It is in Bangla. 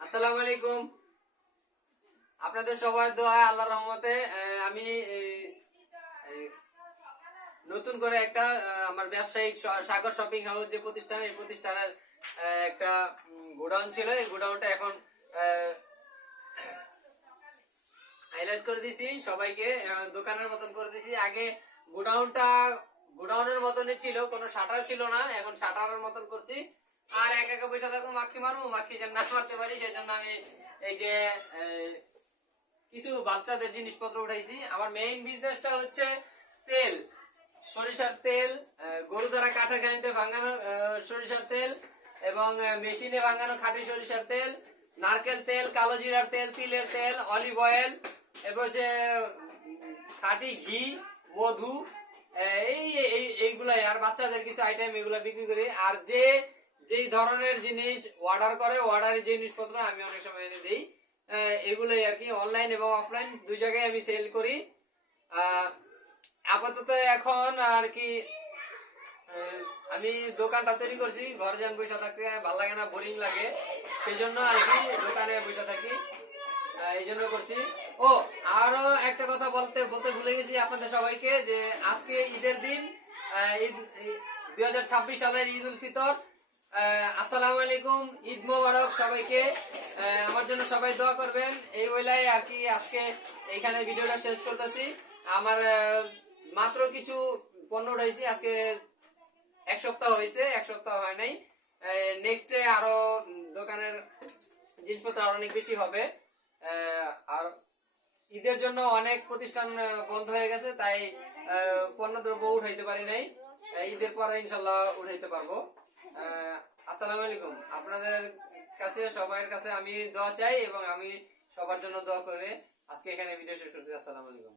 আসসালামু আলাইকুম। আপনাদের সবার দোয়ায় আল্লাহর রহমতে আমি নতুন করে একটা আমার ব্যবসায়িক সাগর শপিং হাউস যে প্রতিষ্ঠান, এই প্রতিষ্ঠানের একটা গোডাউন ছিল। এই গোডাউনটা এখন হাইলাইট করে দিছি সবাইকে, দোকানের মতন করে দিছি। আগে গোডাউনের মতনই ছিল, কোনো শাটার ছিল না, এখন শাটারের মতন করছি। আর একা একা পয়সা থাকবো, মাখি মারবো, মাখি যেন না মারতে পারি সেই জন্য আমি এই যে কিছু বাচ্চাদের জিনিসপত্র উঠাইছি। আমার মেইন বিজনেসটা হচ্ছে তেল, সরিষার তেল, গরু দ্বারা কাঠা গানিতে ভাঙানো সরিষার তেল এবং মেশিনে ভাঙানো খাঁটি সরিষার তেল, নারকেল তেল, কালো জিরার তেল, তিলের তেল, অলিভ অয়েল, এরপর হচ্ছে খাঁটি ঘি, মধু, এইগুলাই। আর বাচ্চাদের কিছু আইটেম এগুলা বিক্রি করি। আর যেই ধরনের জিনিস অর্ডার করে, অর্ডারের জিনিসপত্র আমি অনেক সময় এনে দিই। এগুলোই আর কি, অনলাইন এবং অফলাইন দুই জায়গায় আমি সেল করি। আপাতত এখন আর কি আমি দোকানটা তৈরি করছি, ঘরে যান বসে থাকতে ভালো লাগে না, বোরিং লাগে, সেই জন্য আর কি দোকানে বসে থাকি, এই জন্য করছি। ও আরো একটা কথা বলতে ভুলে গেছি আপনাদের সবাইকে, যে আজকে ঈদের দিন, ঈদ 2026 সালের ঈদ উল ফিতর। আসসালামু আলাইকুম, ঈদ মোবারক সবাইকে। আমার জন্য সবাই দোয়া করবেন। এই ওইলাই আর কি আজকে এইখানে ভিডিওটা শেষ করতেছি। আমার মাত্র কিছু পণ্য উঠাইছি, আজকে এক সপ্তাহ হয়েছে, এক সপ্তাহ হয় নাই। নেক্সটে আরো দোকানের জিনিসপত্র আরো অনেক বেশি হবে। আর ঈদের জন্য অনেক প্রতিষ্ঠান বন্ধ হয়ে গেছে, তাই পণ্যদ্রব্য উঠাইতে পারি নাই। ঈদের পরে ইনশাল্লাহ উঠাইতে পারবো। আসসালামু আলাইকুম। আপনাদের কাছে সবার কাছে আমি দোয়া চাই এবং আমি সবার জন্য দোয়া করে আজকে এখানে ভিডিও শেষ করছি। আসসালামু আলাইকুম।